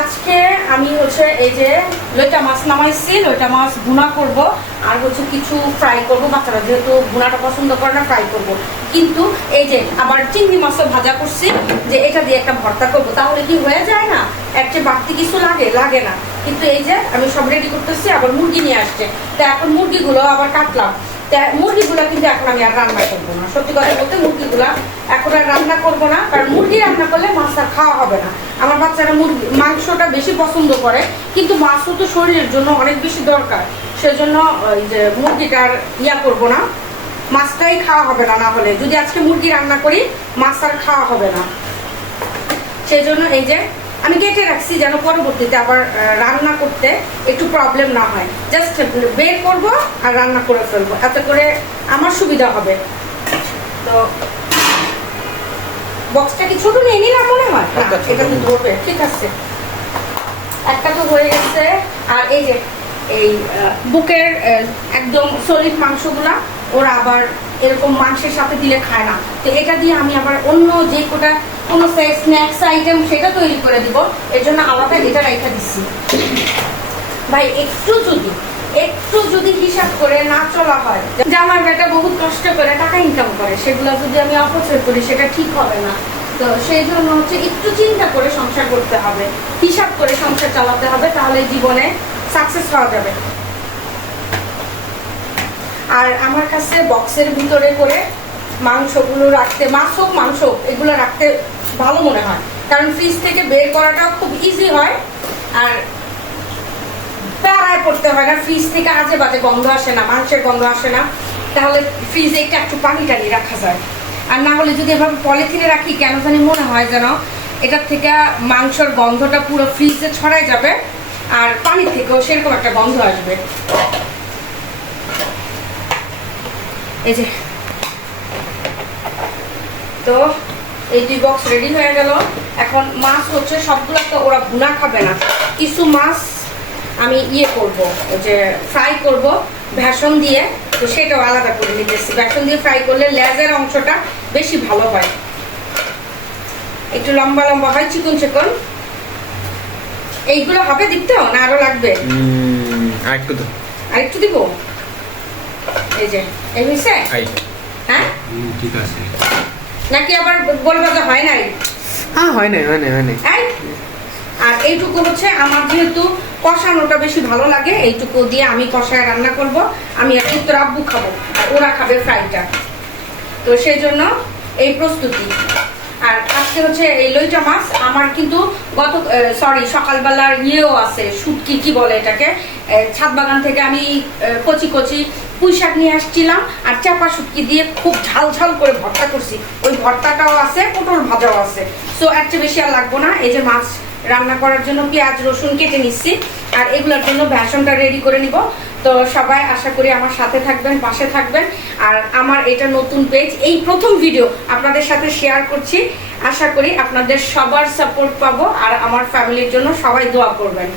আজকে আমি হচ্ছে এই যে লইটা মাছ নামাইছি, লইটা মাছ ভুনা করব আর হচ্ছে কিছু ফ্রাই করব। বাচ্চারা যেহেতু ভুনাটা পছন্দ করে না, ফ্রাই করব। কিন্তু এই যে আবার চিংড়ি মাছও ভাজা করছি, যে এটা দিয়ে একটা ভর্তা করব। তাহলে কি হয়ে যায় না, একটা বাড়তি কিছু লাগে না। কিন্তু এই যে আমি সব রেডি করতেছি, আবার মুরগি নিয়ে আসছে। তো এখন মুরগিগুলো আবার কাটলাম। মুরগিগুলো কিন্তু এখন আমি আর রান্না করবো না। সত্যি কথা বলতে মুরগিগুলা এখন আর রান্না করবো না, কারণ মুরগি রান্না করলে মাছ আর খাওয়া হবে না। আমার বাচ্চারা মুরগি মাংসটা বেশি পছন্দ করে, কিন্তু মাছও তো শরীরের জন্য অনেক বেশি দরকার। সেজন্য ওই যে মুরগিটার করবো না, মাছটাই খাওয়া হবে না। না হলে যদি আজকে মুরগি রান্না করি, মাছ আর খাওয়া হবে না। সেই জন্য এই যে আমি কেটে রাখছি, যেন পরবর্তীতে আবার রান্না করতে একটু প্রবলেম না হয়। জাস্ট বের করব আর রান্না করে ফেলবো, এতে করে আমার সুবিধা হবে। তো বক্সটা কি ছোট নিয়ে নিলাম মনে হয়? এটা তো ধরবে, ঠিক আছে। একটা তো হয়ে গেছে। আর এই যে এই বুকের একদম সলিড মাংসগুলা ওরা আবার এরকম মাংসের সাথে দিলে খায় না। তো এটা দিয়ে আমি আবার অন্য যে কোনো স্ন্যাক্স আইটেম সেটা তৈরি করে দিব। এর জন্য আলাদা এটা রেখে দিচ্ছি। ভাই একটু যদি হিসাব করে না চলা হয়, যে আমার বেটা বহুত কষ্ট করে টাকা ইনকাম করে, সেগুলো যদি আমি অপচয় করি সেটা ঠিক হবে না। তো সেই জন্য হচ্ছে একটু চিন্তা করে সংসার করতে হবে, হিসাব করে সংসার চালাতে হবে, তাহলে জীবনে সাকসেস হওয়া যাবে। আর আমার কাছে বক্সের ভিতরে করে মাংসগুলো রাখতে, মাছ হোক মাংস হোক, এগুলো রাখতে ভালো মনে হয়, কারণ ফ্রিজ থেকে বের করাটাও খুব ইজি হয়। আর প্যারায় পড়তে হয় না, ফ্রিজ থেকে আজে বাজে গন্ধ আসে না, মাংসের গন্ধ আসে না। তাহলে ফ্রিজে একটু পানি টানি রাখা যায়। আর না হলে যদি এভাবে পলিথিনে রাখি, কেন জানি মনে হয় যেন এটার থেকে মাংসের গন্ধটা পুরো ফ্রিজে ছড়ায় যাবে, আর পানি থেকেও সেরকম একটা গন্ধ আসবে। এই যে তো এই 2 বক্স রেডি হয়ে গেল। এখন মাছ হচ্ছে সবগুলো তো ওরা ভুনা খাবে না, কিছু মাছ আমি করব, যে ফ্রাই করব বেসন দিয়ে। তো সেটাও আলাদা করে নিতেছি। বেসন দিয়ে ফ্রাই করলে লেজের অংশটা বেশি ভালো হয়, একটু লম্বা লম্বা হয়, চিকন চিকন। এইগুলো হবে দিতে না আরো লাগবে? আরেকটু দিব। এই যে এই হইছে, হ্যাঁ ঠিক আছে নাকি আবার বলবো যে হয় নাই? হ্যাঁ হয় নাই। আর এইটুকু হচ্ছে আমার যেহেতু কষানোটা বেশি ভালো লাগে, এইটুকু দিয়ে আমি কষায় রান্না করব। আমি আর তোর আব্বু খাবো, আর ওরা খাবে ফ্রাইটা। তো সেই জন্য এই প্রস্তুতি। আর আজকে হচ্ছে এই লইটা মাছ আমার কিন্তু সকালবেলার আছে, শুটকি কি বলে এটাকে, ছাদ বাগান থেকে আমি কচি কচি পুঁই শাক নিয়ে আসছিলাম, আর চাপা শুটকি দিয়ে খুব ঝাল ঝাল করে ভর্তা করছি। ওই ভর্তাটাও আছে, পটল ভাজাও আছে। সো এর চেয়ে বেশি আর লাগবো না। এই যে মাছ রান্না করার জন্য পেঁয়াজ রসুন কেটে নিচ্ছি, আর এগুলোর জন্য বেসনটা রেডি করে নিব। তো সবাই আশা করি আমার সাথে থাকবেন, পাশে থাকবেন। আর আমার এটা নতুন পেজ, এই প্রথম ভিডিও আপনাদের সাথে শেয়ার করছি। আশা করি আপনাদের সবার সাপোর্ট পাবো, আর আমার ফ্যামিলির জন্য সবাই দোয়া করবেন।